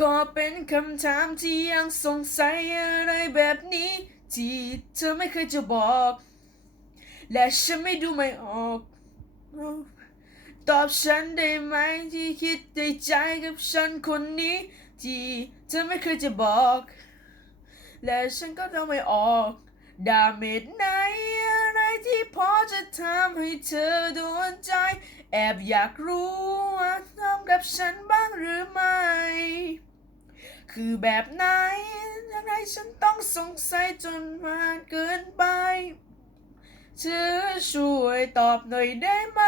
ก็เป็นคำถามที่ยังสงสัยอะไรแบบนี้ที่เธอไม่เคยจะบอก และฉันไม่ดูไม่ออก ตอบฉันได้ไหมที่คิดในใจกับฉันคนนี้ ที่เธอไม่เคยจะบอก และฉันก็ดาไม่ออกดาเมจไหนอะไรที่พอจะทำให้เธอโดนใจ แอบอยากรู้ว่าทำกับฉันบ้างหรือไม่ คือแบบไหนยังไงฉันต้องสงสัยจนมากเกินไปเธอช่วยตอบหน่อยได้ไหม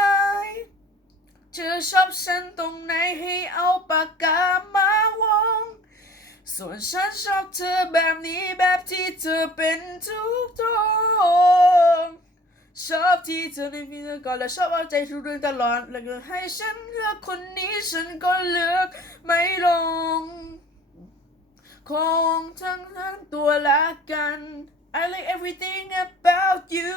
เธอชอบฉันตรงไหนให้เอาปากกามาวง ส่วนฉันชอบเธอแบบนี้แบบที่เธอเป็นทุกตรงชอบที่เธอในฟีเธอก่อนและชอบเอาใจทุกเรื่องตลอด แล้วก็ให้ฉันเลือกคนนี้ฉันก็เลือกไม่ลง กัน I like everything about you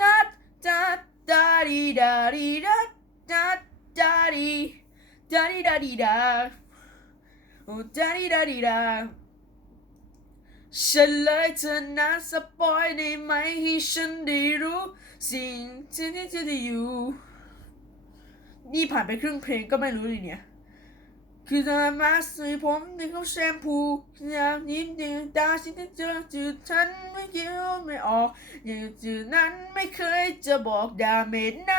ดัดดัดดาดีดาดีดัดดัดดาดีดาดีดาดีดาโอ้ดาดีดาดีดาฉันเลยเธอนะสปอยได้ไหมให้ฉันได้รู้สิ่งที่ที่เธอได้อยู่ นี่ผ่านไปครึ่งเพลงก็ไม่รู้เลยเนี่ย คือเธอมาสวยผมในเขาแชมพูอยากยิ้มยืนตาฉันจะเจอจืดฉันไม่เกี่ยวไม่ออกอย่างจืดนั้นไม่เคยจะบอกดาเมจไหน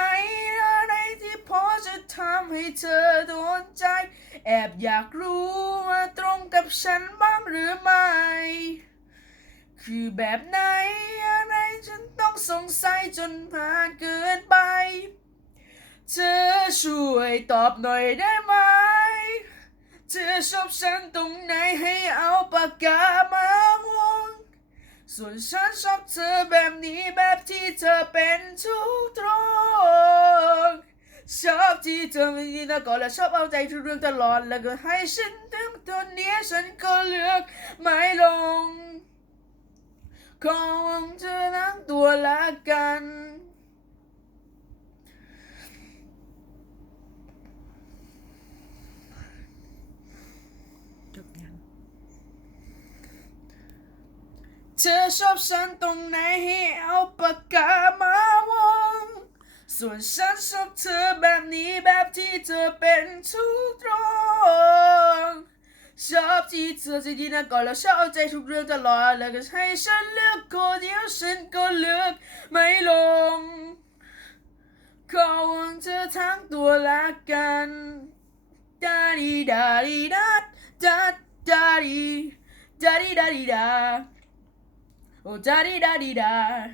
อะไรที่พอจะทำให้เธอโดนใจ แอบอยากรู้ว่าตรงกับฉันบ้างหรือไม่ คือแบบไหนอะไรฉันต้องสงสัยจนผ่านเกินไป เธอช่วยตอบหน่อยได้ไเธอชอบฉันตรงไหนให้เอาปากกามาวง ส่วนฉันชอบเธอแบบนี้แบบที่เธอเป็นทุกตรงชอบที่เธอม่ยินแล้วก่อนและชอบเอาใจทุกเรื่องตลอดแล้วก็ให้ฉันถึงตัวเนี้ยฉันก็เลือกไม่ลง ขอวังเธอทั้งตัวละกัน จบยัง เธอชอบฉันตรงไหนให้เอาปากกามาวง ส่วนฉันชอบเธอแบบนี้แบบที่เธอเป็นทุกตรงชอบที่เธอจะดีนะก่อนแล้วชอบเอาใจทุกเรื่องตลอดแล้วก็ให้ฉันเลือกคนเดียวฉันก็เลือกไม่ลงขอหวังเธอทั้งตัวละกันดาดีดาดีดาดาดาดีดาดีดาดีดา 어, 오짜리라리라.